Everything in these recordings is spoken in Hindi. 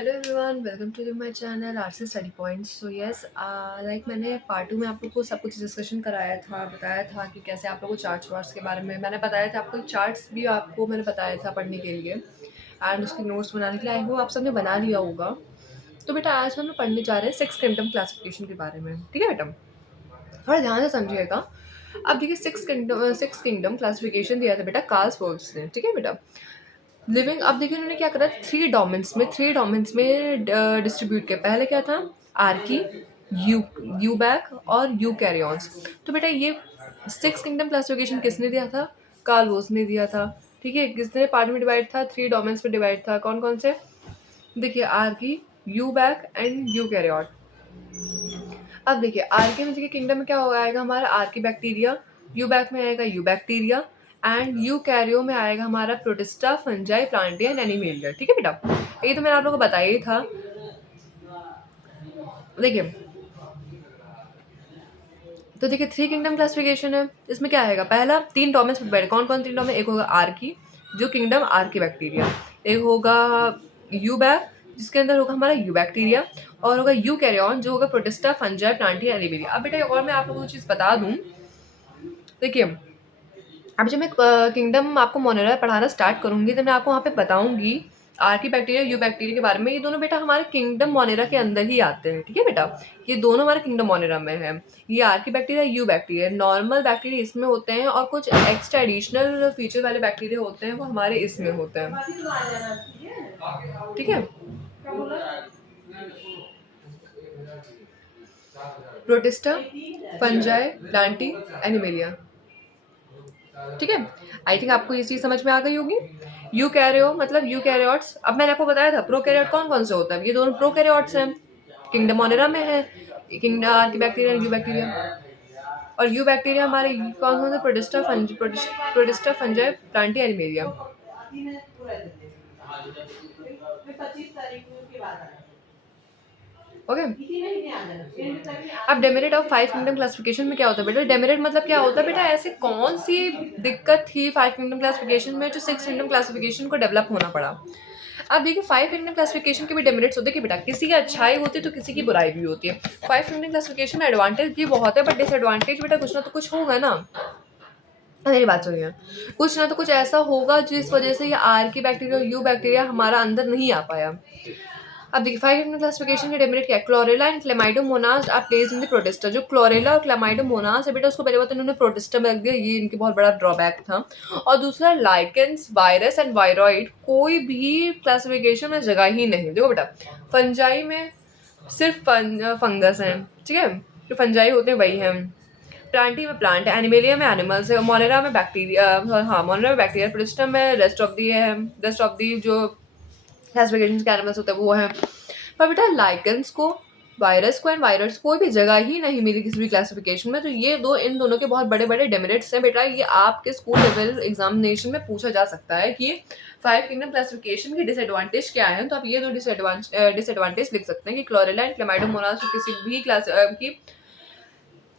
Hello everyone, welcome to my channel RC study points. So yes, like मैंने पार्ट 2 में आप लोग को सब कुछ डिस्कशन कराया था, बताया था कि कैसे आप लोग को चार्ट्स वार्ट्स के बारे में मैंने बताया था। आपको चार्ट्स भी आपको मैंने बताया था पढ़ने के लिए एंड उसके नोट्स बनाने के लिए। आई होप आप सबने बना लिया होगा। तो बेटा आज हम लोग पढ़ने जा रहे हैं सिक्स किंगडम क्लासिफिकेशन के बारे में। ठीक है बेटा, थोड़ा ध्यान से समझिएगा। अब देखिए सिक्स किंगडम क्लासिफिकेशन दिया था बेटा कार्लसबर्ग ने। ठीक है बेटा, लिविंग। अब देखिए उन्होंने क्या करा, थ्री डोमेन्स में डिस्ट्रीब्यूट किया। पहले क्या था, आर्की, यू यू बैक और यू कैरियंस। तो बेटा ये सिक्स किंगडम क्लासिफिकेशन किसने दिया था? कार्ल वोस ने दिया था। ठीक है, किसने पार्ट में डिवाइड था? थ्री डोमेन्स में डिवाइड था। कौन कौन से? देखिए archae, you back and eukaryon. अब देखिए आर्की में देखिए किंगडम में क्या होगा, आएगा हमारा आर्की बैक्टीरिया, यू बैक में आएगा you bacteria and you Cairo में आएगा हमारा प्रोटिस्टा, फंजाई, प्लांटिया एंड एनिमेलिया। ठीक है बेटा, ये तो मैंने आप लोगों को बताया ही था। देखिए तो देखिए थ्री किंगडम क्लासिफिकेशन है, इसमें क्या आएगा? पहला तीन डोमेन्स में, कौन कौन तीन डोमेन? एक होगा आर्की, जो किंगडम आर्की बैक्टीरिया, एक होगा यू बैक जिसके अंदर होगा हमारा यू बैक्टीरिया, और होगा यू कैरियन जो होगा प्रोटिस्टा, फंजाई, प्लांटिया, एनिमेलिया। अब बेटा और मैं आप लोगों को चीज़ बता दूं, देखिए अब जब मैं किंगडम आपको मोनेरा पढ़ाना स्टार्ट करूंगी तो मैं आपको वहाँ पे बताऊंगी आर्की बैक्टीरिया, यू बैक्टीरिया के बारे में। ये दोनों बेटा हमारे किंगडम मोनेरा के अंदर ही आते हैं। ठीक है बेटा, ये दोनों हमारे किंगडम मोनेरा में है। ये Archie bacteria, you bacteria, normal bacteria इसमें होते हैं और कुछ एक्स्ट्रा एडिशनल फीचर वाले बैक्टीरिया होते हैं वो हमारे इसमें होते हैं। ठीक है, प्रोटिस्टा, फंजाई, प्लांटी, एनिमेलिया। ठीक है, आई थिंक आपको ये चीज समझ में आ गई होगी। यू कैरियो मतलब यू कैरियोट्स। अब मैंने आपको बताया था प्रो कैरियोट कौन कौन से होता है, ये दोनों प्रो कैरियोट्स हैं, किंगडम मोनेरा में है। Kingdom Archie bacteria, you bacteria. और यू बैक्टीरिया हमारे कौन कौन से? Protista, fungi, Plantae, animalia. Okay, अब डेमेरिट ऑफ फाइव किंगडम क्लासिफिकेशन में क्या होता है बेटा? डेमेरिट मतलब क्या होता है बेटा? ऐसे कौन सी दिक्कत थी फाइव किंगडम क्लासिफिकेशन में जो सिक्स किंगडम क्लासिफिकेशन को डेवलप होना पड़ा? अब देखिए फाइव किंगडम क्लासिफिकेशन के भी डेमेरिट्स होते हैं कि बेटा किसी की अच्छाई होती है तो किसी की बुराई भी होती है। फाइव किंगडम क्लासिफिकेशन में एडवांटेज भी बहुत है बट डिसएडवांटेज बेटा कुछ ना तो कुछ होगा ना। मेरी बात सुनिए, कुछ ना तो कुछ ऐसा होगा जिस वजह से ये आर की बैक्टीरिया, यू बैक्टीरिया हमारा अंदर नहीं आ पाया। अब देखिए फाइव किंगडम क्लासिफिकेशन के डेमेरिट क्या है? Chlorella and chlamydomonas are placed in the protista. जो क्लोरेला और क्लेमाइडोमोनास है बेटा उसको पहले बात इन्होंने प्रोटिस्टा में रख दिया, ये इनकी बहुत बड़ा ड्रॉबैक था। और दूसरा लाइकेंस, वायरस एंड वायरॉइड कोई भी क्लासिफिकेशन में जगह ही नहीं। देखो बेटा फंजाई में सिर्फ फंगस है, ठीक है, जो फंजाई होते हैं वही है। प्लांटी में प्लांट है, एनिमेलिया में एनिमल्स है, मोनेरा में बैक्टीरिया, हाँ मोनेरा में बैक्टीरिया, प्रोटिस्टा में रेस्ट ऑफ दी जो क्लासिफिकेशन के एनिमल्स होते हैं वो है। पर बेटा लाइकेंस को, वायरस को एंड वायरस कोई भी जगह ही नहीं मिली किसी भी क्लासिफिकेशन में। तो ये दो, इन दोनों के बहुत बड़े बड़े डेमेरिट्स हैं बेटा। ये आपके स्कूल लेवल एग्जामिनेशन में पूछा जा सकता है कि फाइव किंगडम क्लासिफिकेशन की डिसएडवांटेज क्या है। तो आप ये दो डिसएडवांटेज लिख सकते हैं कि क्लोरेला एंड क्लेमाइडोमोनास किसी भी क्लास की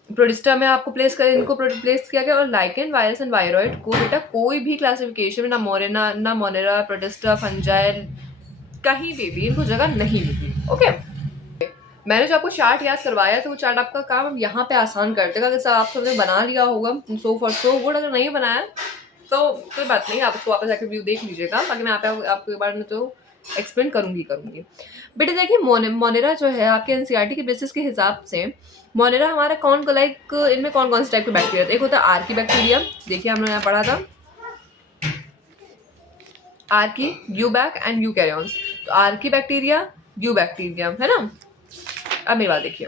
प्रोटिस्टा में आपको इनको प्लेस किया गया। और लाइकेन, वायरस एंड वायरॉइड को बेटा कोई भी क्लासिफिकेशन में ना मोनेरा, प्रोटिस्टा, फंजाइल कहीं भी इनको जगह नहीं मिली। ओके, मैंने जो आपको चार्ट याद करवाया था वो चार्ट आपका काम हम यहाँ पे आसान कर देगा। जैसे आप सबने बना लिया होगा सो फॉर सो गुड, अगर नहीं बनाया तो कोई बात नहीं, आप उसको वापस जाकर व्यू देख लीजिएगा। बाकी मैं आपको एक बार में तो एक्सप्लेन करूंगी। बेटा देखिए मोनेरा जो है आपके एनसीईआरटी के बेसिस के हिसाब से मोनेरा हमारा कौन लाइक इनमें कौन कौन से टाइप के बैक्टीरिया था? एक होता है आर्की बैक्टीरिया, देखिए हमने यहाँ पढ़ा था archae, you back and eukaryans. तो आर्की बैक्टीरिया, यू बैक्टीरिया है ना। अब मेरी बात देखिए,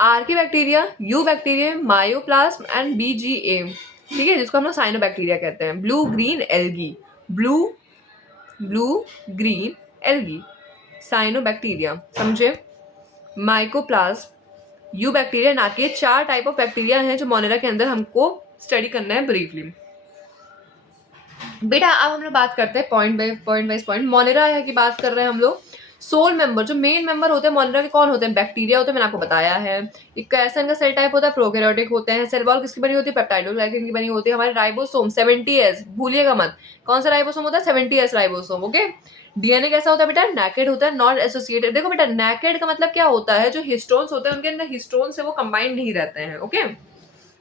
archaebacteria, eubacteria, mycoplasma and BGA, ठीक है, जिसको हम लोग साइनोबैक्टीरिया कहते हैं। Blue green algae, blue green algae, cyanobacteria, समझे। माइकोप्लाज्म, यू बैक्टीरिया, ना कि चार टाइप ऑफ बैक्टीरिया हैं जो मोनेरा के अंदर हमको स्टडी करना है ब्रीफली। बेटा अब हम लोग बात करते हैं पॉइंट वाइज पॉइंट। मोनेरा की बात कर रहे हैं हम लोग। सोल मेंबर, जो मेन मेंबर होते हैं मॉनिटर के, कौन होते हैं? बैक्टीरिया होते हैं, मैंने आपको बताया है। एक कैसा इनका सेल टाइप होता है? प्रोकैरियोटिक होते हैं। सेल वॉल किसकी बनी होती है? पेप्टाइडोग्लाइकन की बनी होती है। हमारे राइबोसोम 70S, भूलिएगा मत, कौन सा राइबोसोम होता है? 70S ribosome. ओके। डीएनए कैसा होता है बेटा? नैकेड होता है, नॉट एसोसिएटेड। देखो बेटा, नैकेड का मतलब क्या होता है? जो हिस्टोन्स होते हैं उनके अंदर हिस्टोन से वो कंबाइंड नहीं रहते हैं। ओके।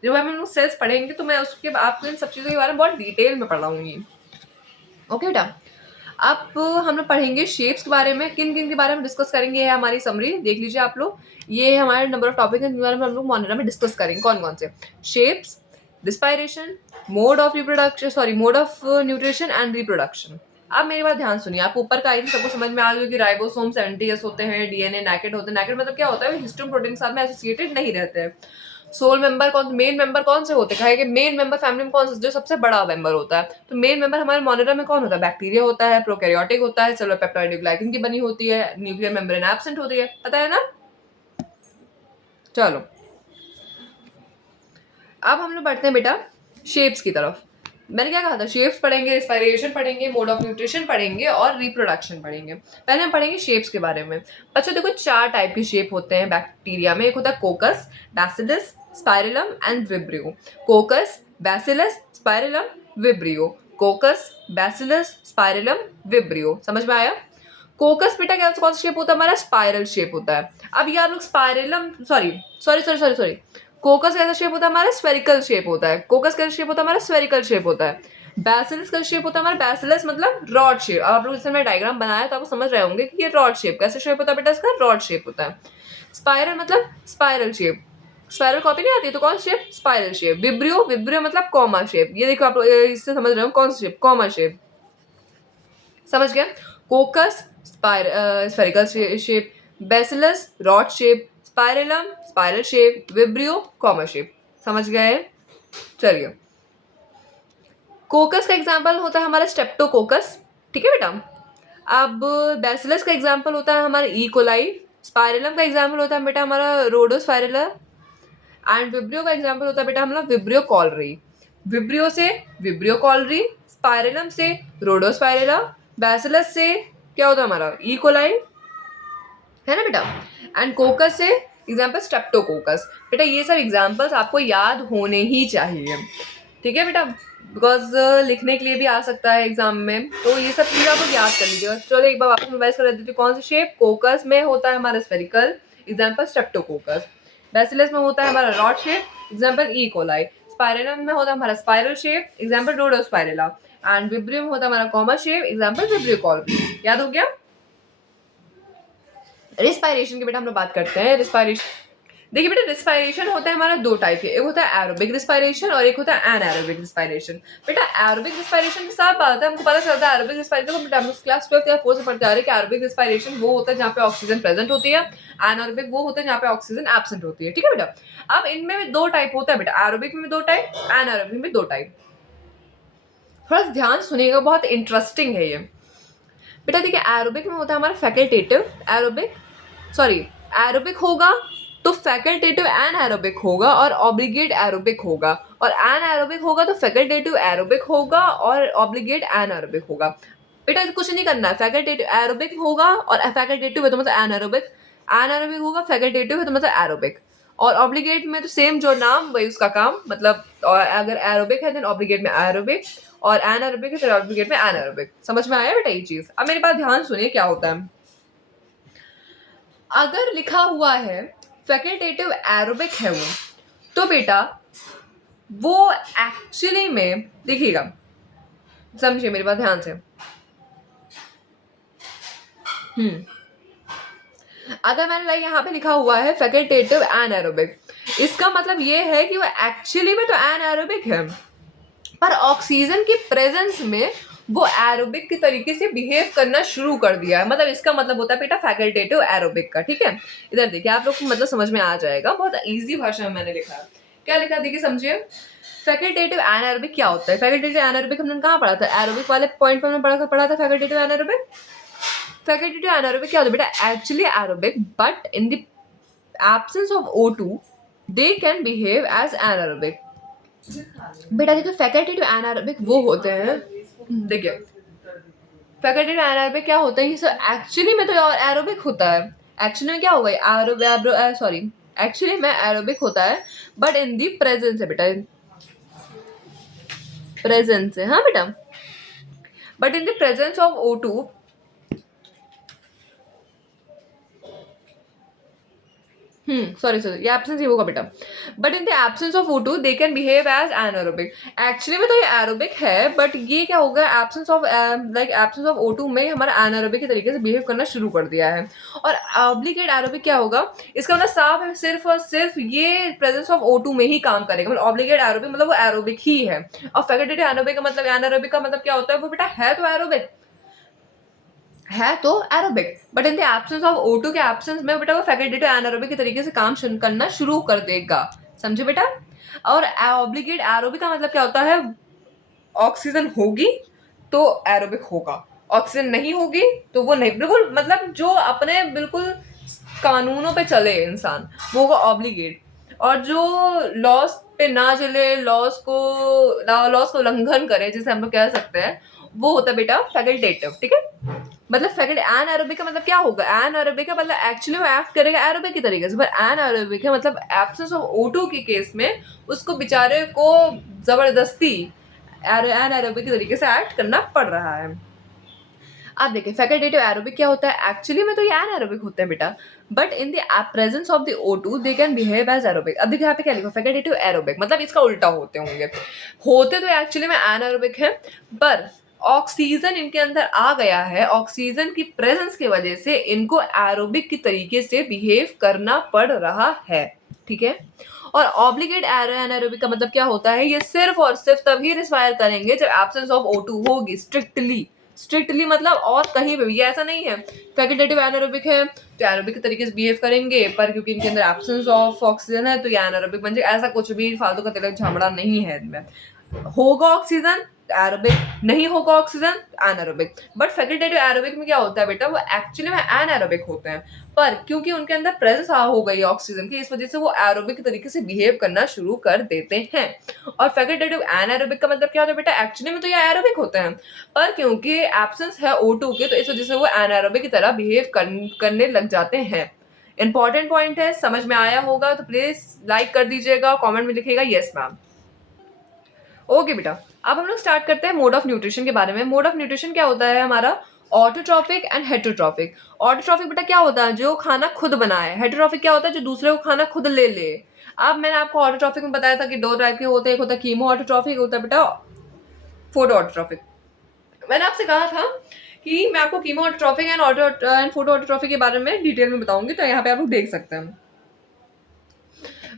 जब हम लोग सेल्स पढ़ेंगे तो मैं उसके आपको इन सब चीज़ों के बारे में बहुत डिटेल में पढ़ाऊंगी। ओके बेटा, अब हम लोग पढ़ेंगे शेप्स के बारे में। किन किन के बारे में डिस्कस करेंगे? ये है हमारी समरी, देख लीजिए आप लोग। ये हमारे नंबर ऑफ टॉपिक है जिनके बारे में हम लोग मॉनिटर में डिस्कस करेंगे। कौन कौन से? Shapes, respiration, mode of reproduction, sorry mode of nutrition and reproduction. अब मेरी बात ध्यान सुनिए, आप ऊपर का आई थी सबको समझ में आ गई कि राइबोसोम 70S होते हैं, डीएनए नैकेड होते हैं। नैकेड मतलब क्या होता है? हिस्टोन प्रोटीन के साथ में एसोसिएटेड नहीं रहते हैं। सोल मेंबर कौन, मेन मेंबर कौन से होते हैं? मेन मेंबर फैमिली में कौन सा जो सबसे बड़ा मेंबर होता है? तो मेन मेंबर हमारे मॉनिटर में कौन होता है? बैक्टीरिया होता है, प्रोकैरियोटिक होता है, सेलुलर पेप्टाइड ग्लाइकन की बनी होती है, न्यूक्लियर मेम्ब्रेन एब्सेंट होती है, पता है ना? चलो अब हम लोग बढ़ते हैं बेटा शेप्स की तरफ। मैंने क्या कहा था? शेप्स पढ़ेंगे, रिस्पायरेशन पढ़ेंगे, मोड ऑफ न्यूट्रिशन पढ़ेंगे और रिप्रोडक्शन पढ़ेंगे। पहले हम पढ़ेंगे शेप्स के बारे में। अच्छा देखो, 4 टाइप की शेप होते हैं बैक्टीरिया में। एक होता है कोकस, bacillus, spirillum and vibrio. कोकस, bacillus, spirillum, vibrio. कोकस, bacillus, spirillum, vibrio. समझ में आया? कोकस बेटा क्या कौन सा शेप होता है? हमारा स्पाइरल शेप होता है। अब ये आप लोग spirillum, sorry sorry sorry sorry sorry कोकस कैसा शेप होता है? हमारा स्फेरिकल शेप होता है। कोकस कैसा शेप होता है? हमारा स्फेरिकल शेप होता है। बैसिलस का शेप होता है हमारा, बैसिलस मतलब रॉड शेप। अब आप लोग जैसे मैं डायग्राम बनाया तो आप समझ रहे होंगे कि ये रॉड शेप कैसे शेप होता है बेटा? इसका रॉड शेप होता है। स्पाइरल मतलब स्पाइरल शेप, स्पाइरल कॉपी नहीं आती तो कौन shape? Spiral shape. Vibrio, vibrio मतलब कॉमा शेप। ये देखो आप लोग इससे समझ रहे हो कौन सा शेप? Comma shape. समझ गया? कोकस spherical shape, bacillus rod shape, spirillum spiral shape, vibrio comma shape. समझ गए? चलिए, कोकस का एग्जांपल होता है हमारा स्ट्रेप्टोकोकस, ठीक है बेटा। अब बैसिलस का एग्जांपल होता है हमारा ई कोलाई। स्पाइरलम का एग्जांपल होता है बेटा हमारा रोडोस्पाइरला। एंड विब्रियो का एग्जांपल होता है बेटा हमारा विब्रियो कॉलरी। विब्रियो से विब्रियो कॉलरी, स्पाइरलम से रोडोस्पाइरला, बैसिलस से क्या होता है हमारा? ई कोलाई, है ना बेटा। एंड कोकस से एग्जाम्पल स्ट्रेप्टोकोकस। बेटा ये सब एग्जाम्पल्स आपको याद होने ही चाहिए, ठीक है बेटा, बिकॉज लिखने के लिए भी आ सकता है एग्जाम में, तो ये सब चीज़ आप लोग याद कर लीजिएगा। चलो एक बार वापस रिवाइज कर देती हूँ। कौन सा शेप? कोकस में होता है हमारा स्फेरिकल, एग्जाम्पल स्ट्रेप्टोकोकस। बैसिलस में होता है हमारा rod shape, example E coli. Spirillum में होता है हमारा spiral shape, example rhodospirillum. And vibrio में होता है हमारा comma shape, example vibrio cholerae. याद हो गया? रिस्पायरेशन की बेटा हम लोग बात करते हैं। रिस्पायरेशन देखिए बेटा, रिस्पायरेशन होता है हमारा 2 टाइप के। एक होता है एरोबिक रिस्पायरेशन और एक होता है एनारोबिक रिस्पायरेशन। बेटा एरोबिक रिस्पायरेशन के साथ बात है, हमको पता चलता है एरोबिक रिस्पायरेशन को बेटा हम क्लास 12 या 4 से पढ़ते आ रहे हैं कि एरोबिक रिस्पायरेशन वो होता है जहाँ पे ऑक्सीजन प्रेजेंट होती है, एनारोबिक वो होता है जहाँ पे ऑक्सीजन एब्सेंट होती है, ठीक है बेटा। अब इनमें भी 2 टाइप होता है बेटा, एरोबिक में 2 टाइप, एनारोबिक में 2 टाइप। थोड़ा ध्यान सुनिएगा, बहुत इंटरेस्टिंग है ये बेटा। देखिए एरोबिक में होता है हमारा फैकल्टेटिव एरोबिक, सॉरी एरोबिक होगा तो फैकल्टेटिव एन एरोबिक होगा और ऑब्लिगेट एरोबिक होगा, और एन एरोबिक होगा तो फैकल्टेटिव एरोबिक होगा और ऑब्लिगेट एन एरोबिक होगा। बेटा कुछ नहीं करना है, फैकल्टेटिव एरोबिक होगा और फैकल्टेटिव है तो मतलब एन एरोबिक होगा, फैकल्टेटिव है तो मतलब एरोबिक, और ऑब्लिगेट में तो सेम जो नाम वही उसका काम, मतलब अगर एरोबिक है देन ऑब्लिगेट में एरोबिक, और एनारोबिक है तो ऑब्लिगेट में एनारोबिक। समझ में आया बेटा ये चीज? अब मेरी बात ध्यान सुनिए क्या होता है। अगर लिखा हुआ है फैकल्टेटिव एरोबिक है वो, तो बेटा वो एक्चुअली में देखिएगा, समझिए मेरी बात ध्यान से। अगर मैंने लाइक यहाँ पे लिखा हुआ है फैकल्टेटिव एनारोबिक, इसका मतलब ये है कि वो एक्चुअली में तो एनारोबिक है, पर ऑक्सीजन की प्रेजेंस में वो एरोबिक के तरीके से बिहेव करना शुरू कर दिया है। मतलब इसका मतलब होता है बेटा फैकल्टेटिव एरोबिक का, ठीक है। इधर देखिए आप लोग को मतलब समझ में आ जाएगा, बहुत इजी भाषा में मैंने लिखा है। क्या लिखा देखिए समझिए। फैकल्टेटिव एनारोबिक क्या होता है? फैकल्टेटिव एनारोबिक हमने कहाँ पढ़ा था? एरोबिक वाले पॉइंट पर हमने पढ़ा था फैकल्टेटिव एनारोबिक। फैकल्टेटिव एनारोबिक क्या होता है बेटा? Actually aerobic but in the absence of O2 they can behave as anaerobic. बेटा देखिए फैकल्टेटिव एनारोबिक वो होते हैं, देखिए फैकल्टेटिव एनारोबिक क्या होता है? सर एक्चुअली में तो एरोबिक होता है। एक्चुअली में क्या होगा? एक्चुअली में एरोबिक होता है, बट इन दी प्रेजेंस है बेटा, प्रेजेंस है, हाँ बेटा, but in the presence of O2, sorry ये एब्सेंस ही होगा बेटा, but in the absence of O2 they can behave as anaerobic. Actually में तो ये एरोबिक है, बट ये क्या होगा? Absence of absence of O2 में हमारा एनारोबिक के तरीके से बिहेव करना शुरू कर दिया है। और ऑब्लिगेट एरोबिक क्या होगा? इसका मतलब साफ है, सिर्फ और सिर्फ ये प्रेजेंस ऑफ O2 में ही काम करेगा। मतलब ऑब्लिगेट एरोबिक मतलब वो एरोबिक ही है। और फैकल्टेटिव एरोबिक का मतलब, एनारोबिक का मतलब क्या होता है? वो बेटा है तो एरोबिक, है तो aerobic, but in the absence of O2 के एब्सेंस में बेटा वो फैकल्टेटिव एनारोबिक के तरीके से काम करना शुरू कर देगा। समझे बेटा? और ऑब्लिगेट एरोबिक का मतलब क्या होता है? ऑक्सीजन होगी तो एरोबिक होगा, ऑक्सीजन नहीं होगी तो वो नहीं। बिल्कुल मतलब जो अपने बिल्कुल कानूनों पे चले इंसान, वो होगा ऑब्लिगेट। और जो लॉस पे ना चले, लॉस को उल्लंघन करे, जिसे हम लोग कह सकते हैं, वो होता है बेटा फैकल्टेटिव। ठीक है? मतलब फैकल्ट एन एरोबिक का मतलब क्या होगा? एन एरोबिक का मतलब एक्चुअली वो एक्ट करेगा एरोबिक की तरीके से, पर एन एरोबिक का मतलब एब्सेंस ऑफ O2 के केस में उसको बेचारे को जबरदस्ती एन एरोबिक के तरीके से एक्ट करना पड़ रहा है। आप देखिए फैकल्टेटिव एरोबिक क्या होता है? एक्चुअली में तो ये एन एरोबिक होते हैं बेटा, but in the presence of the O2 they can behave as aerobic. अब देखिए यहाँ पे क्या लिखा? फैकल्टेटिव एरोबिक मतलब इसका उल्टा होते होंगे, होते तो एक्चुअली में एन एरोबिक है, पर ऑक्सीजन इनके अंदर आ गया है, ऑक्सीजन की प्रेजेंस की वजह से इनको एरोबिक की तरीके से बिहेव करना पड़ रहा है। ठीक है? और ऑब्लिगेट एनारोबिक का मतलब क्या होता है? ये सिर्फ और सिर्फ तभी रिस्पायर करेंगे जब एब्सेंस ऑफ O2 होगी। स्ट्रिक्टली मतलब और कहीं पे भी ये ऐसा नहीं है। फैकल्टेटिव एनारोबिक है तो एरोबिक के तरीके से बिहेव करेंगे, पर क्योंकि इनके अंदर एब्सेंस ऑफ ऑक्सीजन है तो ये एनारोबिक बन जाएगा। ऐसा कुछ भी फालतू का तिलक झगड़ा नहीं है इनमें। होगा ऑक्सीजन एरोबिक, नहीं होगा oxygen anaerobic. But facultative aerobic में क्या होता है बेटा? वो एक्चुअली में एनारोबिक होते हैं, पर क्योंकि उनके अंदर प्रेजेंस हो गई ऑक्सीजन की, इस वजह से वो एरोबिक के तरीके से बिहेव करना शुरू कर देते हैं। और फैकल्टेटिव एनारोबिक का मतलब क्या होता है बेटा? एक्चुअली में तो ये एरोबिक होते हैं, पर क्योंकि एब्सेंस है O2 के, तो इस वजह से वो एनारोबिक की तरह बिहेव करने लग जाते हैं। इंपॉर्टेंट पॉइंट है, समझ में आया होगा तो प्लीज लाइक कर दीजिएगा, कमेंट में लिखिएगा यस मैम। ओके बेटा, अब हम लोग स्टार्ट करते हैं मोड ऑफ न्यूट्रिशन के बारे में। मोड ऑफ न्यूट्रिशन क्या होता है हमारा? Autotrophic and heterotrophic. ऑटोट्रॉफिक बेटा क्या होता है? जो खाना खुद बनाए। हेटरोट्रॉफिक क्या होता है? जो दूसरे को खाना खुद ले ले। अब मैंने आपको ऑटोट्रॉफिक में बताया था कि दो टाइप के होते हैं, एक होता है कीमो ऑटोट्रॉफिक, होता है बेटा फोटो ऑटोट्रॉफिक। मैंने आपसे कहा था कि मैं आपको chemo autotrophic and photo autotrophic के बारे में डिटेल में बताऊंगी, तो यहाँ पे आप लोग देख सकते हैं।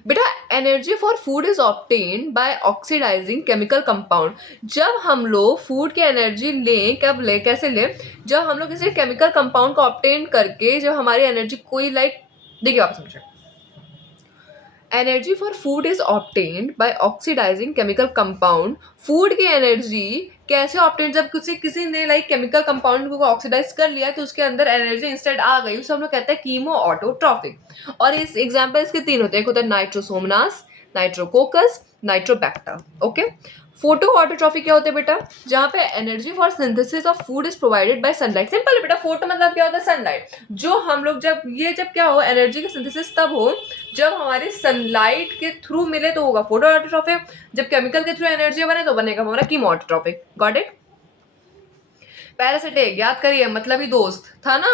बेटा energy for food is obtained by oxidising chemical compound. जब हम लोग फूड की एनर्जी लें, कब लें, कैसे लें? जब हम लोग किसी केमिकल कंपाउंड को ऑब्टेन करके, जब हमारी एनर्जी कोई देखिए आप समझे, energy for food is obtained by oxidising chemical compound. Food की एनर्जी कैसे ऑब्टेन? जब किसी ने केमिकल कंपाउंड को ऑक्सीडाइज कर लिया तो उसके अंदर एनर्जी इंस्टेंट आ गई, उसे हम लोग कहते हैं कीमो ऑटोट्रॉफिक। और इस एग्जाम्पल इसके तीन होते हैं, एक होता है nitrosomonas, nitrococcus, nitrobacter. Okay. Photoautotrophic क्या होते हैं बेटा? जहाँ पे energy for synthesis of food is provided by sunlight. Simple है बेटा, फोटो मतलब क्या होता है? सनलाइट। जो हम लोग जब क्या हो, एनर्जी का सिंथेसिस तब हो जब हमारी सनलाइट के थ्रू मिले तो होगा फोटो ऑटोट्रॉफिक, जब केमिकल के थ्रू एनर्जी बने तो बनेगा हमारा chemo autotrophic. Got it? Parasitic याद करिए, मतलब ही दोस्त था ना।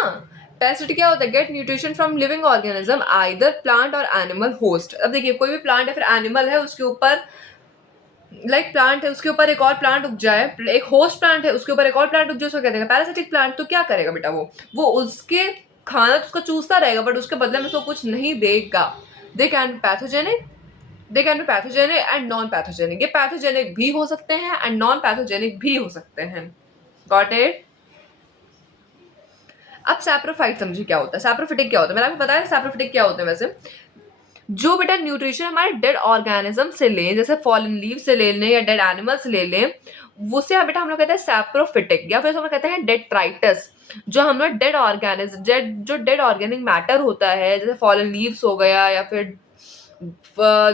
पैरासिटिक क्या होता है? Get nutrition from living organism either plant और एनिमल होस्ट। अब देखिए कोई भी प्लांट है फिर एनिमल है, उसके ऊपर प्लांट है, उसके ऊपर एक और प्लांट उग जाए, एक होस्ट प्लांट है, उसके ऊपर एक और प्लांट उग जाए, उसको कहते हैं पैरासिटिक प्लांट। तो क्या करेगा बेटा? वो उसके खाना तो उसका चूसता रहेगा, बट उसके बदले में उसको कुछ नहीं देगा। They can pathogenic and non pathogenic. ये पैथोजेनिक भी हो सकते हैं एंड नॉन पैथोजेनिक भी हो सकते हैं। Got it? अब सैप्रोफाइट समझिए क्या होता है। सैप्रोफिटिक क्या होता है? मैंने आपको बताया सैप्रोफिटिक क्या होते हैं। वैसे जो बेटा न्यूट्रिशन हमारे डेड ऑर्गेनिज्म से लें, जैसे फॉलन लीव से ले लें या डेड एनिमल से ले लें, उसे बेटा हम लोग कहते हैं सैप्रोफिटिक, या फिर हम लोग कहते हैं डेट्राइटस। जो हम लोग जो डेड ऑर्गेनिक मैटर होता है, जैसे फॉलन लीव्स हो गया, या फिर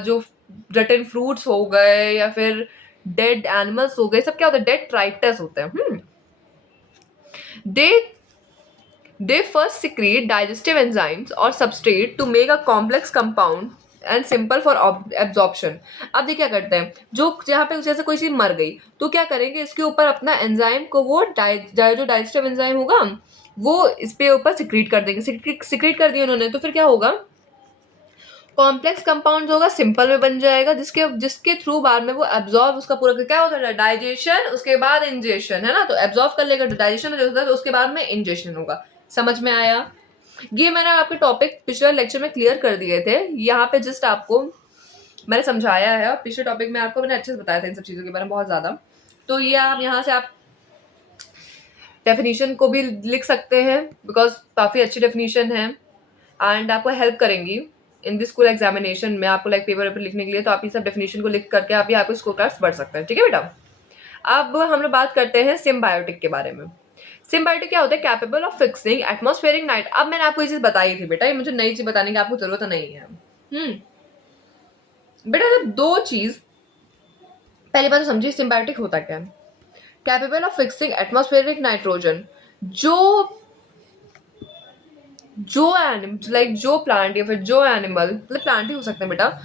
जो रटन फ्रूट्स हो गए, या फिर डेड एनिमल्स हो गए, सब क्या होता है? डेट्राइटस होते हैं। दे They first secrete digestive enzymes or substrate to make a complex compound and simple for absorption. अब ये क्या करते हैं, जो जहाँ पे जैसे कोई चीज मर गई तो क्या करेंगे, इसके ऊपर अपना एंजाइम को वो जो डाइजेस्टिव एंजाइम होगा वो इस पे ऊपर सिक्रीट कर देंगे. सिक्रीट कर दिया उन्होंने तो फिर क्या होगा, कॉम्प्लेक्स कंपाउंड होगा सिंपल में बन जाएगा, जिसके जिसके थ्रू बाद में वो एब्जॉर्ब उसका पूरा क्या होता है, डाइजेशन, उसके बाद इंजेशन, है ना. तो एब्जॉर्ब कर लेगा, डाइजेशन होता है, तो उसके बाद में इंजेशन होगा. समझ में आया. ये मैंने आपके टॉपिक पिछले लेक्चर में क्लियर कर दिए थे. यहाँ पे जस्ट आपको मैंने समझाया है. पिछले टॉपिक में आपको मैंने अच्छे से बताया था इन सब चीज़ों के बारे में बहुत ज़्यादा. तो ये आप यहाँ से आप डेफिनेशन को भी लिख सकते हैं, बिकॉज काफ़ी अच्छी डेफिनेशन है एंड आपको हेल्प करेंगी इन दिस स्कूल एग्जामिनेशन में. आपको लाइक पेपर लिखने के लिए तो आप ये सब डेफिनेशन को लिख करके आप आपको स्कोर कार्ड्स बढ़ सकते हैं. ठीक है बेटा. अब हम लोग बात करते हैं सिम्बायोटिक के बारे में. सिम्बायोटिक क्या होता है, capable of fixing atmospheric night. अब मैंने आपको ये चीज बताई थी बेटा, ये मुझे नई चीज बताने की आपको जरूरत नहीं है. बेटा जब दो चीज, पहली बात तो समझिए सिम्बायोटिक होता क्या है. Capable of fixing atmospheric nitrogen. जो लाइक जो प्लांट या फिर जो एनिमल, मतलब प्लांट ही हो सकते हैं बेटा,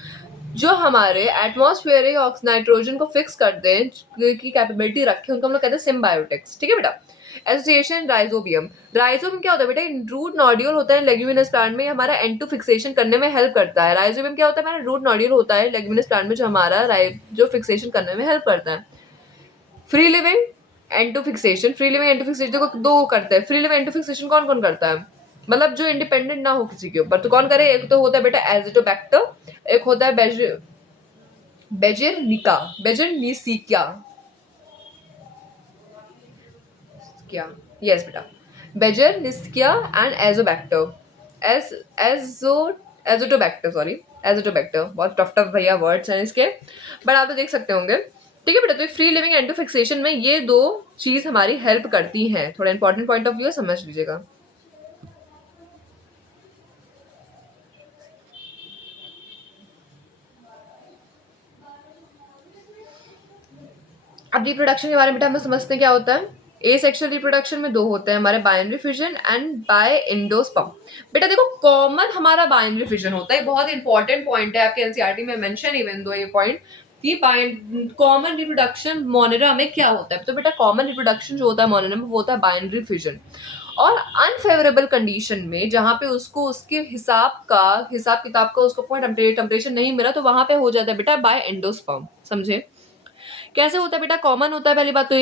जो हमारे एटमॉस्फेरिक नाइट्रोजन को फिक्स कर दें की कैपेबिलिटी रखे, उनको हम लोग कहते हैं सिम्बायोटिक्स. ठीक है बेटा. Association rhizobium. राइजोबियम क्या होता है बेटा, रूट नॉड्यूल होता है लेग्यूमिनस प्लांट में, हमारा N2 फिक्सेशन करने में हेल्प करता है. राइजोबियम क्या होता है, हमारा रूट नॉड्यूल होता है लेग्यूमिनस प्लांट में, जो हमारा जो फिक्सेशन करने में हेल्प करता है. Free living N2 fixation. Free living N2 fixation देखो दो करते हैं. फ्री लिविंग N2 फिक्सेशन कौन कौन करता है, मतलब जो इंडिपेंडेंट ना हो किसी के ऊपर, तो कौन करे, एक तो होता है बेटा एजिटोबैक्टर, एक होता है बेजिरनिसिका. क्या, यस बेटा, beijerinckia and azobacter, azotobacter, sorry azotobacter. बहुत टफ भैया वर्ड्स हैं इसके, बट आप तो देख सकते होंगे. ठीक है बेटा. तो फ्री लिविंग N2 फिक्सेशन में ये दो चीज हमारी हेल्प करती हैं. थोड़ा इंपॉर्टेंट पॉइंट ऑफ व्यू समझ लीजिएगा. अब रिप्रोडक्शन के बारे में हम समझते हैं क्या होता है. ए सेक्सुअल रिप्रोडक्शन में दो होते हैं हमारे, binary fission and by endosperm. बेटा देखो कॉमन हमारा बाइनरी फिजन होता है. बहुत इंपॉर्टेंट पॉइंट है आपके एनसीईआरटी में मेंशन इवन दो ये पॉइंट कि कॉमन रिप्रोडक्शन मोनेरा में क्या होता है. तो बेटा कॉमन रिप्रोडक्शन जो होता है मोनेरा में वो होता है बाइनरी फिजन. और अनफेवरेबल कंडीशन में जहाँ पे उसको उसके हिसाब किताब का उसको टेम्परेचर नहीं मिला, तो वहां पे हो जाता है बेटा बाय एंडोस्पर्म. समझे कैसे होता है बेटा. कॉमन होता है, पहली बात तो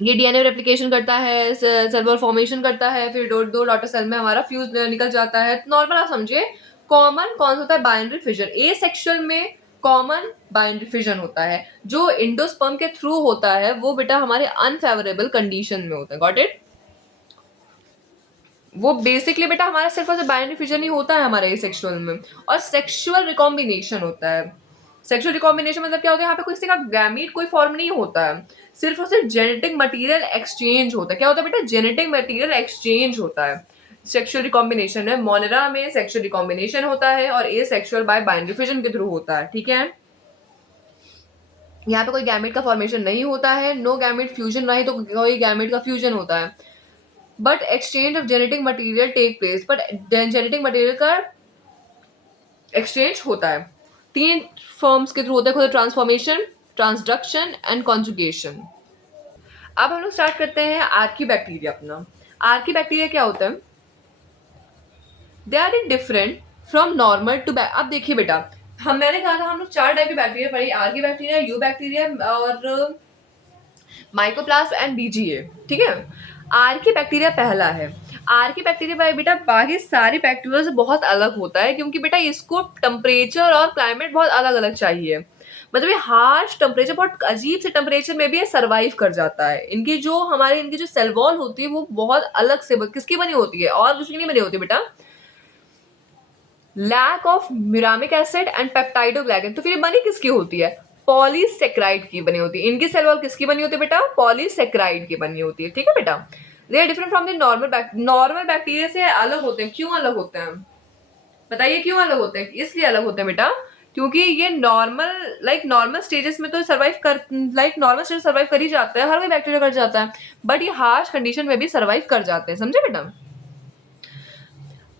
ये डीएनए रेप्लिकेशन करता है, सेल फॉर्मेशन करता है, फिर दो डॉटर सेल में हमारा फ्यूज निकल जाता है. नॉर्मल आप समझिए. कॉमन कौन सा होता है, बाइनरी फिजन. ए सेक्सुअल में कॉमन बाइनरी फिजन होता है. जो एंडोस्पर्म के थ्रू होता है वो बेटा हमारे अनफेवरेबल कंडीशन में होता है. Got it. वो बेसिकली बेटा हमारा सिर्फ और सिर्फ बाइनरी फिजन ही होता है हमारे ए सेक्सुअल में. और सेक्सुअल रिकॉम्बिनेशन होता है. सेक्सुअल रिकॉम्बिनेशन मतलब क्या होता है, यहाँ पे किसी का गैमीट कोई फॉर्म नहीं होता है, सिर्फ और सिर्फ जेनेटिक मटेरियल एक्सचेंज होता है. क्या होता है बेटा, जेनेटिक मटेरियल एक्सचेंज होता है. सेक्सुअल रिकॉम्बिनेशन है. मोनेरा में सेक्सुअल रिकॉम्बिनेशन होता है और ए सेक्सुअल बाय बाइनरी फिजन के थ्रू होता है. ठीक है. यहाँ पे कोई गैमेट का फॉर्मेशन नहीं होता है. नो गैमेट फ्यूजन, नहीं तो कोई गैमेट का फ्यूजन होता है. But exchange of genetic material take place. But genetic material का एक्सचेंज होता है. तीन फॉर्म्स के थ्रू होता है, ट्रांसफॉर्मेशन, ट्रांसडक्शन एंड कॉन्जुगेशन. अब हम लोग स्टार्ट करते हैं आर्की बैक्टीरिया अपना. आर्की बैक्टीरिया क्या होता है, they are different from normal too. अब देखिए बेटा, मैंने कहा था हम लोग 4 टाइप के बैक्टीरिया पढ़ी, आर्की बैक्टीरिया, यू बैक्टीरिया और माइकोप्लास्ट एंड बीजीए. ठीक है. आर्की बैक्टीरिया पहला है. आर्की बैक्टीरिया बेटा बाकी सारी बैक्टीरिया से बहुत अलग होता है, क्योंकि बेटा इसको टेम्परेचर और क्लाइमेट बहुत अलग अलग चाहिए. मतलब ये हार्श टेम्परेचर, बहुत अजीब से टेम्परेचर में भी ये सर्वाइव कर जाता है. इनकी जो सेल वॉल होती है वो बहुत अलग से किसकी बनी होती है, और किसकी नहीं बनी होती बेटा, lack of muramic acid and peptidoglycan. तो फिर ये बनी किसकी होती है, पॉलीसेक्राइड की बनी होती है. इनकी सेल वॉल किसकी बनी होती है बेटा, पॉलीसेक्राइड की बनी होती है. ठीक है बेटा. They are different from the normal bacteria से अलग होते हैं. क्यों अलग होते हैं बताइए, क्यों अलग होते हैं. इसलिए अलग होते हैं बेटा क्योंकि ये नॉर्मल स्टेजेस में तो नॉर्मल स्टेज सर्वाइव कर ही जाता है, हर कोई बैक्टीरिया कर जाता है, बट ये हार्श कंडीशन में भी सर्वाइव कर जाते हैं, समझे बेटा।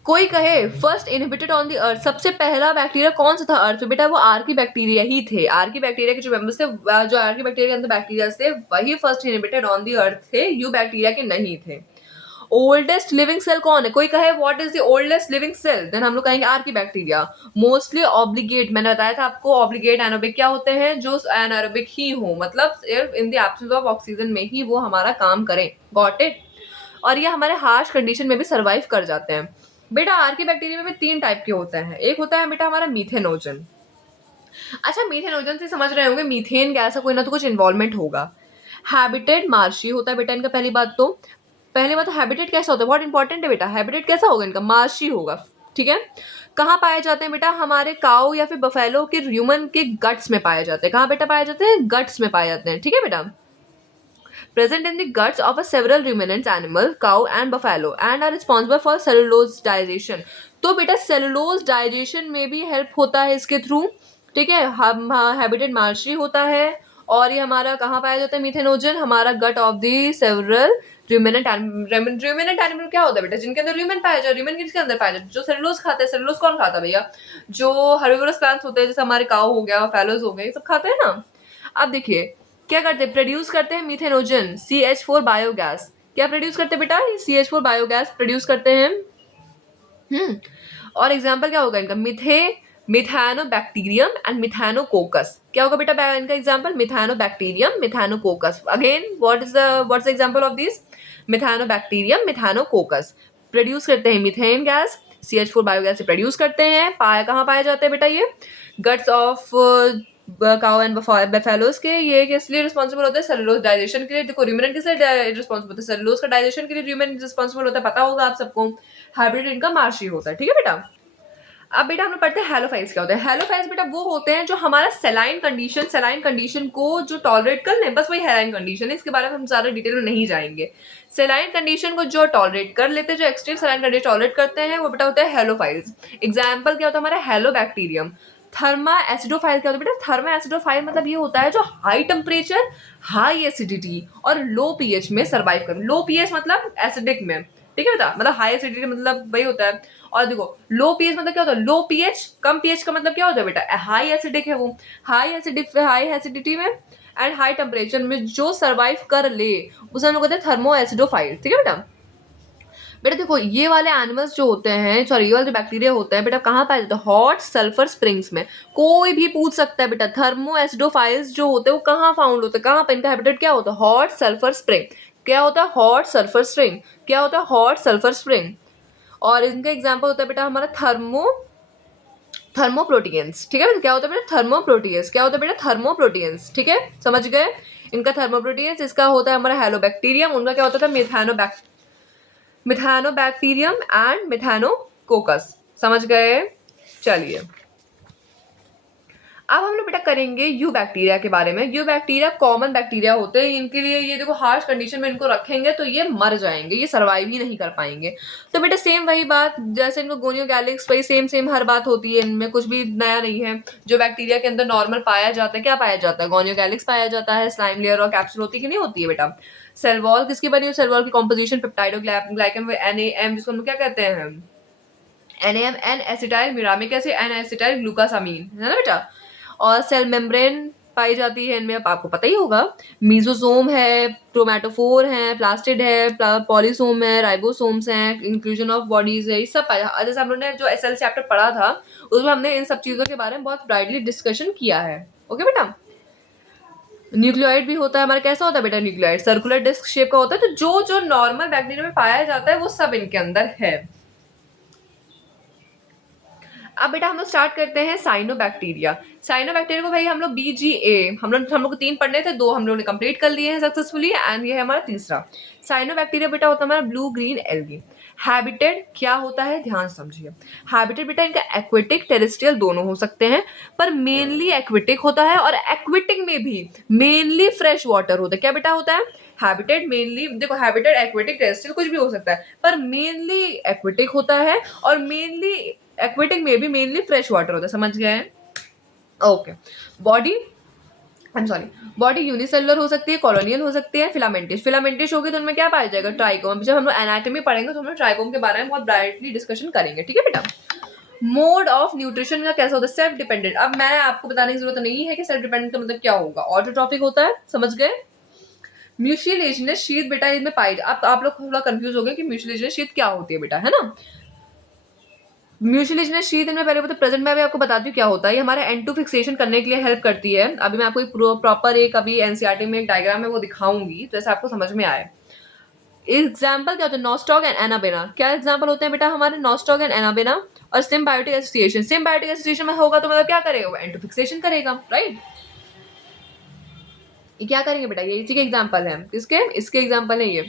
कोई कहे first inhibited on the earth, सबसे पहला बैक्टीरिया कौन सा था अर्थ पे बेटा, वो आर्की बैक्टीरिया ही थे। आर्की बैक्टीरिया के जो मेंबर्स थे, जो आर्की बैक्टीरिया के अंदर बैक्टीरिया थे, वही first inhibited on the earth थे, यू बैक्टीरिया के नहीं थे। ओल्डेस्ट लिविंग सेल कौन है, कोई कहे what is the oldest living cell, then हम लोग कहेंगे आर्की बैक्टीरिया। मोस्टली ऑब्लिगेट, मैंने बताया था आपको ऑब्लिगेट एनारोबिक क्या होते हैं, जो एनारोबिक ही हो, मतलब सिर्फ इन द एब्सेंस ऑफ ऑक्सीजन में ही वो हमारा काम करें, गॉट इट। और ये हमारे हार्श कंडीशन में भी सर्वाइव कर जाते हैं। बेटा आर्की बैक्टीरिया में भी 3 टाइप के होते हैं, एक होता है बेटा हमारा मीथेनोजन। अच्छा मीथेनोजन से समझ रहे होंगे मीथेन गैस का कोई ना तो कुछ इन्वॉल्वमेंट होगा। हैबिटेट मार्शी होता है बेटा इनका, पहली बात तो हैबिटेट कैसा होता है, बहुत इंपॉर्टेंट है बेटा, हैबिटेट कैसा होगा इनका, मार्शी होगा, ठीक है। कहाँ पाए जाते हैं बेटा, हमारे काऊ या फिर बफेलो के ह्यूमन के गट्स में पाए जाते हैं। कहाँ बेटा पाए जाते हैं, गट्स में पाए जाते हैं, ठीक है बेटा। present in the guts of a several ruminants animal, cow and buffalo, and are responsible for cellulose digestion। तो बेटा सेलुलोज डाइजेशन में भी हेल्प होता है इसके थ्रू, ठीक है। हम हैबिटेट मार्शी होता है, और ये हमारा कहाँ पाया जाता है मीथेनोजन, हमारा gut of the several ruminant animal क्या होता है बेटा, जिनके अंदर रूमेन पाया जाए, रूमेन किसके अंदर पाया जाए, जो सेलुलोज खाते हैं। सेलुलोज कौन खाता है भैया, जो हर्बिवोरस प्लांट्स होते हैं, जैसे हमारे काऊ हो गया, फैलोज हो गए, ये सब खाते हैं ना। अब देखिए क्या करते हैं, प्रोड्यूस करते हैं मीथेनोजन, CH4 बायोगैस। क्या प्रोड्यूस करते हैं बेटा, CH4 बायोगैस प्रोड्यूस करते हैं। और एग्जांपल क्या होगा इनका, मिथानोबैक्टीरियम एंड मिथानोकोकस। क्या होगा बेटा इनका example, methanobacterium, methanococcus. Again what's the example of this, methanobacterium, methanococcus. Produce करते हैं मीथेन गैस, CH4 बायोगैस से प्रोड्यूस करते हैं। कहाँ पाए जाते हैं बेटा, ये guts of cow and buffaloes के। ये किस लिए रिस्पॉन्सिबल होता है, सेलुलोज डाइजेशन के लिए। देखो रूमिनेंट किस लिए रिस्पॉन्सिबल होता है, सेलुलोज का डाइजेशन के लिए रूमिनेंट रिस्पॉन्सिबल होता है, पता होगा आप सबको। हाइब्रिड इनका मार्शी होता है, ठीक है बेटा। अब बेटा हम लोग पढ़ते हैं हेलोफाइल्स क्या होता है। हेलोफाइल्स बेटा वो होते हैं जो हमारा सेलाइन कंडीशन को जो टॉलरेट कर लें, बस वही हेलाइन कंडीशन है, इसके बारे में हम ज्यादा डिटेल में नहीं जाएंगे। सेलाइन कंडीशन को जो टॉलरेट कर लेते हैं, जो एक्सट्रीम सेलाइन कंडीशन टॉलरेट करते हैं, वो बेटा होता है हेलोफाइल्स। एग्जाम्पल क्या होता है हमारा, हेलोबैक्टीरियम। थर्मा एसिडोफाइल क्या होता है बेटा, थर्मा एसिडोफाइल मतलब ये होता है जो हाई टेम्परेचर, हाई एसिडिटी और लो पीएच में सर्वाइव कर। लो पीएच मतलब एसिडिक में, ठीक है बेटा, मतलब हाई एसिडिटी मतलब वही होता है। और देखो लो पीएच मतलब क्या होता है, लो पीएच, कम पीएच का मतलब क्या होता है बेटा, हाई एसिडिक है वो, हाई एसिडिटी में एंड हाई टेम्परेचर में जो सर्वाइव कर ले उसे हम लोग कहते हैं थर्मो एसिडोफाइल, ठीक है बेटा। बेटा देखो ये वाले एनिमल्स जो होते हैं, सॉरी ये वाले जो बैक्टीरिया होते हैं बेटा, कहाँ पाए जाते हैं, हॉट सल्फर स्प्रिंग्स में। कोई भी पूछ सकता है बेटा, थर्मो एसिडोफाइल्स जो होते हैं वो कहाँ फाउंड होते हैं, कहाँ पे इनका हैबिटेट क्या होता है, हॉट सल्फर स्प्रिंग। क्या होता है, हॉट सल्फर स्प्रिंग। क्या होता है, हॉट सल्फर स्प्रिंग। और इनका एग्जाम्पल होता है बेटा हमारा थर्मोप्रोटियंस, ठीक है। क्या होता है बेटा, थर्मोप्रोटियंस। क्या होता है बेटा, थर्मोप्रोटियंस, ठीक है, समझ गए। इनका थर्मोप्रोटियंस, इसका होता है हमारा हेलोबैक्टीरियम, उनका क्या होता था, मिथानोबैक्टीरियम एंड मिथानोकोकस, समझ गए। चलिए अब हम लोग बेटा करेंगे यू बैक्टीरिया के बारे में। यू बैक्टीरिया कॉमन बैक्टीरिया होते हैं, इनके लिए ये देखो हार्श कंडीशन में इनको रखेंगे तो ये मर जाएंगे, ये सर्वाइव ही नहीं कर पाएंगे। तो बेटा सेम वही बात, जैसे इनको गोनियो गैलिक्स वही सेम हर बात होती है, इनमें कुछ भी नया नहीं है। जो बैक्टीरिया के अंदर नॉर्मल पाया जाता है, क्या पाया जाता है, गोनियो गैलिक्स पाया जाता है, स्लाइम लेयर और कैप्सूल होती है कि नहीं होती है बेटा। सेल वॉल किसकी बनी है, सेल वॉल की कॉम्पोजिशन पेप्टाइडोग्लाइकन NAM, जिसको हम क्या कहते हैं, NAM N acetyl muramic acid, N acetyl glucosamine, है ना बेटा। और सेल मेम्ब्रेन पाई जाती है इनमें, आपको पता ही होगा। मीजोसोम है, क्रोमैटोफोर है, प्लास्टिड है, पॉलीसोम है, राइबोसोम्स हैं, इंक्लूजन ऑफ बॉडीज है, ये सब पाया। जैसे हम लोगों ने जो SL चैप्टर पढ़ा था उसमें हमने इन सब चीजों के बारे में बहुत ब्राइटली डिस्कशन किया है, ओके बेटा। न्यूक्लियोइड भी होता है हमारा, कैसा होता है बेटा न्यूक्लियोइड, सर्कुलर डिस्क शेप का होता है। तो जो जो नॉर्मल बैक्टीरिया में पाया जाता है वो सब इनके अंदर है। अब बेटा हम लोग स्टार्ट करते हैं साइनोबैक्टीरिया। साइनोबैक्टीरिया को भाई हम लोग BGA, हम लोग को 3 पढ़ने थे, 2 हम लोग ने कंप्लीट कर लिए हैं सक्सेसफुली, एंड ये है हमारा तीसरा। साइनोबैक्टीरिया बेटा होता है हमारा ब्लू ग्रीन एल्गी। हैबिटेट क्या होता है, ध्यान समझिए। हैबिटेट बेटा इनका एक्वेटिक टेरेस्ट्रियल दोनों हो सकते हैं, पर मेनली एक्वेटिक होता है, और एक्वेटिक में भी मेनली फ्रेश वाटर होता है। क्या बेटा होता है, हैबिटेट मेनली, देखो हैबिटेट एक्वेटिक टेरेस्ट्रियल कुछ भी हो सकता है, पर मेनली एक्वेटिक होता है, और मेनली एक्वेटिक में भी मेनली फ्रेश वाटर होता है, समझ गए। Okay, body I am sorry, body unicellular हो सकती है, कॉलोनियल हो सकती है, फिलामेंटिश। फिलामेंटिश होगी तो उनमें क्या पाया जाएगा? ट्राइकोम। जब हम लोग एनाटॉमी पढ़ेंगे तो हम लोग ट्राइकोम के बारे में बहुत ब्राइटली डिस्कशन करेंगे, ठीक है बेटा। मोड ऑफ न्यूट्रिशन का कैसा होता है? Self dependent. अब मैं आपको बताने की जरूरत नहीं है कि सेल्फ डिपेंडेंट का मतलब क्या होगा। ऑटोट्रॉफिक होता है, समझ गए। म्यूसिलेजिनस शीथ बेटा इसमें पाई, आप लोग थोड़ा कंफ्यूज हो गए कि म्यूसिलेजिनस शीथ क्या होती है बेटा, है ना। म्यूसिलेजिनस शीथ इनमें पहले तो प्रेजेंट में अभी आपको बताती हूँ क्या होता है। ये हमारा N2 फिक्सेशन करने के लिए हेल्प करती है। अभी मैं आपको एक प्रॉपर एक अभी एनसीईआरटी में एक डायग्राम है वो दिखाऊंगी तो ऐसे आपको समझ में आए। एग्जाम्पल क्या होता है? Nostoc and anabaena. क्या एग्जाम्पल होते हैं बेटा हमारे? नॉस्टॉक एंड एनाबेना और सिम्बायोटिक एसोसिएशन। सिम्बायोटिक एसोसिएशन में होगा तो मतलब क्या करेगा? वो N2 फिक्सेशन करेगा, राइट। ये क्या करेंगे बेटा? ये इसी के एग्जाम्पल है। किसके? इसके एग्जाम्पल है ये।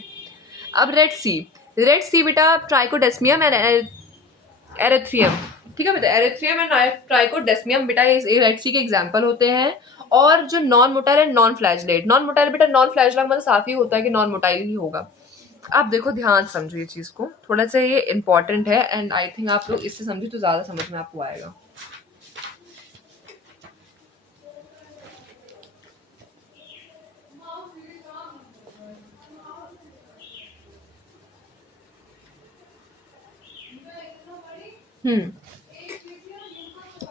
अब रेड सी, रेड सी बेटा ट्राइकोडेस्मियम एंड एरेथ्रियम, ठीक है बेटा। एरेथ्रियम एंड ट्राइकोडेस्मियम बेटा ये रेड सी के एग्जाम्पल होते हैं। और जो नॉन मोटाइल है नॉन फ्लैजलेट। नॉन मोटाइल बेटा नॉन फ्लैजलेट मतलब साफ ही होता है कि नॉन मोटाइल ही होगा। आप देखो ध्यान समझो ये चीज को, थोड़ा सा ये इंपॉर्टेंट है एंड आई थिंक आप लोग इससे समझो तो ज्यादा समझ में आपको आएगा।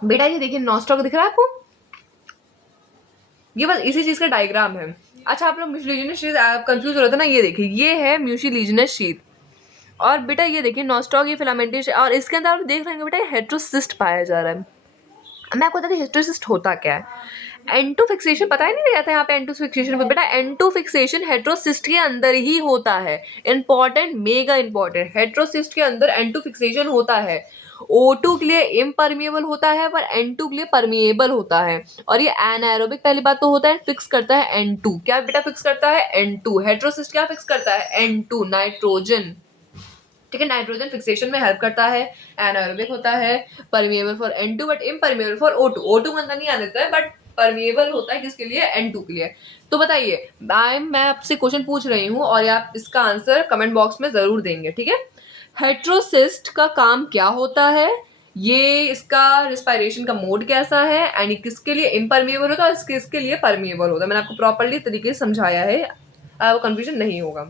बेटा ये देखिए नॉस्टॉक दिख रहा है आपको? ये बस इसी चीज का डायग्राम है। अच्छा आप लोग म्यूसिलीजिनस शीथ कंफ्यूज हो रहे थे ना, ये देखिए ये है म्यूसिलीजिनस शीथ। और बेटा ये देखिए नॉस्टॉक ये फिलामेंटिश और इसके अंदर आप देख रहे हैं बेटा हेट्रोसिस्ट पाया जा रहा है। मैं आपको बताती हूँ हेट्रोसिस्ट होता क्या है। N2 फिक्सेशन पता ही नहीं रहता है यहाँ पे। N2 फिक्सेशन बेटा N2 फिक्सेशन हेट्रोसिस्ट के अंदर ही होता है। इंपॉर्टेंट, मेगा इंपॉर्टेंट, हेट्रोसिस्ट के अंदर N2 फिक्सेशन होता है। O2 के लिए इम्परमिएबल होता है पर N2 के लिए परमिएबल होता है। और ये एनाएरोबिक पहली बात तो होता है, फिक्स करता है N2। क्या बेटा फिक्स करता है? N2। हेट्रोसिस्ट क्या फिक्स करता है? N2 नाइट्रोजन, ठीक है। नाइट्रोजन फिक्सेशन में हेल्प करता है, एनाएरोबिक होता है, permeable for N2 but impermeable for O2। O2 अंदर नहीं आने देता है बट परमिएबल होता है किसके लिए? N2 के लिए। तो बताइए मैं आपसे क्वेश्चन पूछ रही हूँ और आप इसका आंसर कमेंट बॉक्स में जरूर देंगे, ठीक है। हेट्रोसिस्ट का काम क्या होता है, ये इसका रिस्पायरेशन का मोड कैसा है एंड किसके लिए इम्परमिएबल होता है और किसके लिए परमिएबल होता है। मैंने आपको प्रॉपर्ली तरीके से समझाया है, कंफ्यूजन नहीं होगा,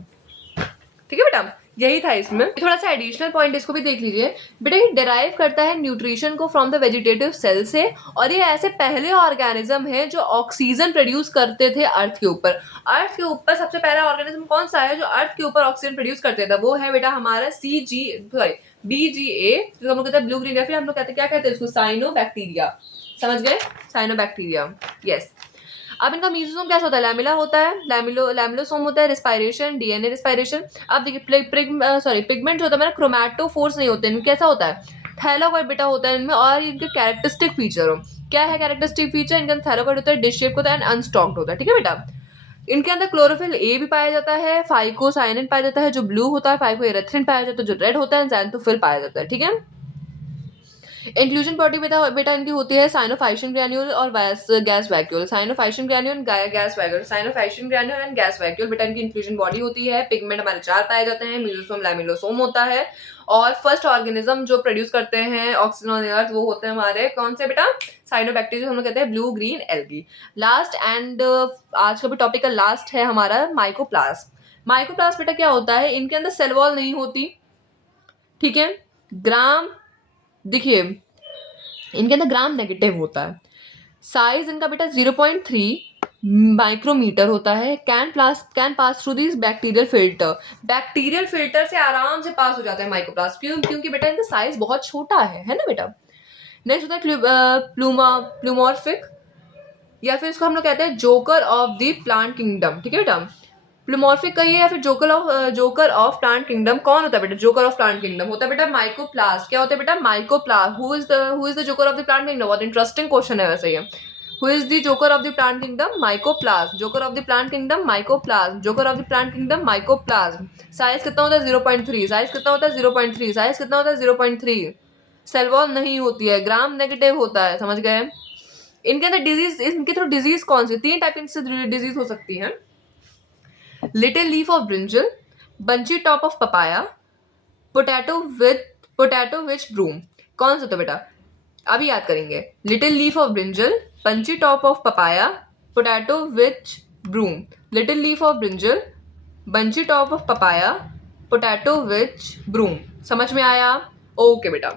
ठीक है बेटा। यही था इसमें। थोड़ा सा एडिशनल पॉइंट इसको भी देख लीजिए बेटा। ये डिराइव करता है न्यूट्रिशन को फ्रॉम द वेजिटेटिव सेल से और ये ऐसे पहले ऑर्गेनिज्म है जो ऑक्सीजन प्रोड्यूस करते थे अर्थ के ऊपर। अर्थ के ऊपर सबसे पहला ऑर्गेनिज्म कौन सा है जो अर्थ के ऊपर ऑक्सीजन प्रोड्यूस करते थे? वो है बेटा हमारा BGA, जो हम लोग कहते हैं ब्लू ग्रीन, या फिर हम लोग कहते हैं क्या कहते हैं उसको? साइनोबैक्टीरिया। समझ गए? Cyanobacteria, yes. अब इनका मीजोसोम कैसा होता है? लैमिला होता है, लैमिलोसोम होता है, रिस्पायरेशन, डीएनए रिस्पायरेशन। अब देखिए पिगमेंट जो होता है मेरा क्रोमैटोफोर्स नहीं होते हैं, कैसा होता है? थैलाकॉइड बेटा होता है इनमें। और इनके कैरेक्टरिस्टिक फीचर हो क्या है? कैरेक्टरिस्टिक फीचर इनका थैलाकॉइड होता है, डिश शेप होता है एंड अनस्टॉक्ड होता है, ठीक है बेटा। इनके अंदर क्लोरोफिल ए भी पाया जाता है, फाइकोसाइनिन पाया जाता है जो ब्लू होता है, फाइकोएरिथ्रिन पाया जाता है जो रेड होता है, ज़ैंथोफिल पाया जाता है, ठीक है। इंक्लूजन बॉडी बेटा इनकी होती है साइनोफाइशियन ग्रैन्यूल और gas vacuole. Cyanophycean granule gas vacuole, cyanophycean granule and gas vacuole बेटा इनकी इंक्लूजन बॉडी होती है। पिगमेंट हमारे 4 पाए जाते हैं, मीजोसोम लैमिलोसोम होता है। और फर्स्ट ऑर्गेनिज्म जो प्रोड्यूस करते हैं ऑक्सीजन ऑन अर्थ वो होते हैं हमारे कौन से बेटा? साइनोबैक्टीरिया, हम लोग कहते हैं blue green algae. Last and आज का भी टॉपिक का लास्ट है हमारा माइकोप्लास्ट। माइकोप्लास्ट बेटा क्या होता है? इनके अंदर सेल वॉल नहीं होती, ठीक है। ग्राम देखिए इनके अंदर ग्राम नेगेटिव होता है। साइज इनका बेटा 0.3 माइक्रोमीटर होता है। Can pass through this bacterial filter. Bacterial filter से आराम से पास हो जाता है माइक्रोप्लास्ट। क्योंकि बेटा इनका साइज बहुत छोटा है ना बेटा। नेक्स्ट होता है प्लूमॉर्फिक, या फिर इसको हम लोग कहते हैं joker of the plant kingdom, ठीक है बेटा। प्लूमॉर्फिक कहिए या फिर जोकर ऑफ प्लांट किंगडम। कौन होता है बेटा जोकर ऑफ प्लांट किंगडम? होता है बेटा माइकोप्लास्ट। क्या होता है बेटा? Mycoplasma. Who is the joker of the plant kingdom? बहुत इंटरेस्टिंग क्वेश्चन है वैसे ये। Who is the joker of the plant kingdom? Mycoplasma. Joker of the plant kingdom mycoplasma. Joker of the plant kingdom mycoplasma. Size कितना होता है? 0.3। साइज कितना होता है? 0.3। साइज कितना होता है? 0.3। सेल वॉल नहीं होती है, ग्राम नेगेटिव होता है, समझ गए। इनके अंदर डिजीज, इनके थ्रू डिजीज कौन सी? 3 टाइप से डिजीज हो सकती है। Little leaf of brinjal, bunchy top of papaya, potato witch broom. कौन सा था बेटा? अभी याद करेंगे। Little leaf of brinjal, bunchy top of papaya, potato witch broom, little leaf of brinjal, bunchy top of papaya, potato witch broom. समझ में आया? ओके बेटा,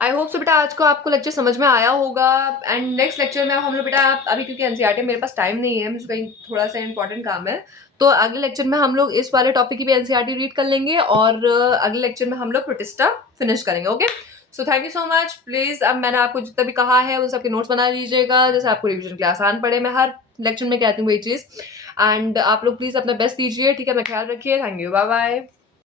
आई होप सो बेटा आज को आपको लेक्चर समझ में आया होगा। एंड नेक्स्ट लेक्चर में हम लोग बेटा अभी क्योंकि एनसीईआरटी मेरे पास टाइम नहीं है, मुझे कहीं थोड़ा सा इंपॉर्टेंट काम है, तो अगले लेक्चर में हम लोग इस वाले टॉपिक की भी एनसीईआरटी रीड कर लेंगे और अगले लेक्चर में हम लोग प्रोटिस्टा फिनिश करेंगे। Okay, so thank you so much. Please अब मैंने आपको जितना भी कहा है उन सबके नोट्स बना लीजिएगा, जैसे आपको रिविजन के लिए आसान पड़े। मैं हर लेक्चर में कहती हूँ वही चीज़। एंड आप लोग प्लीज़ अपना बेस्ट दीजिए, ठीक है? अपना ख्याल रखिए। Thank you, bye bye.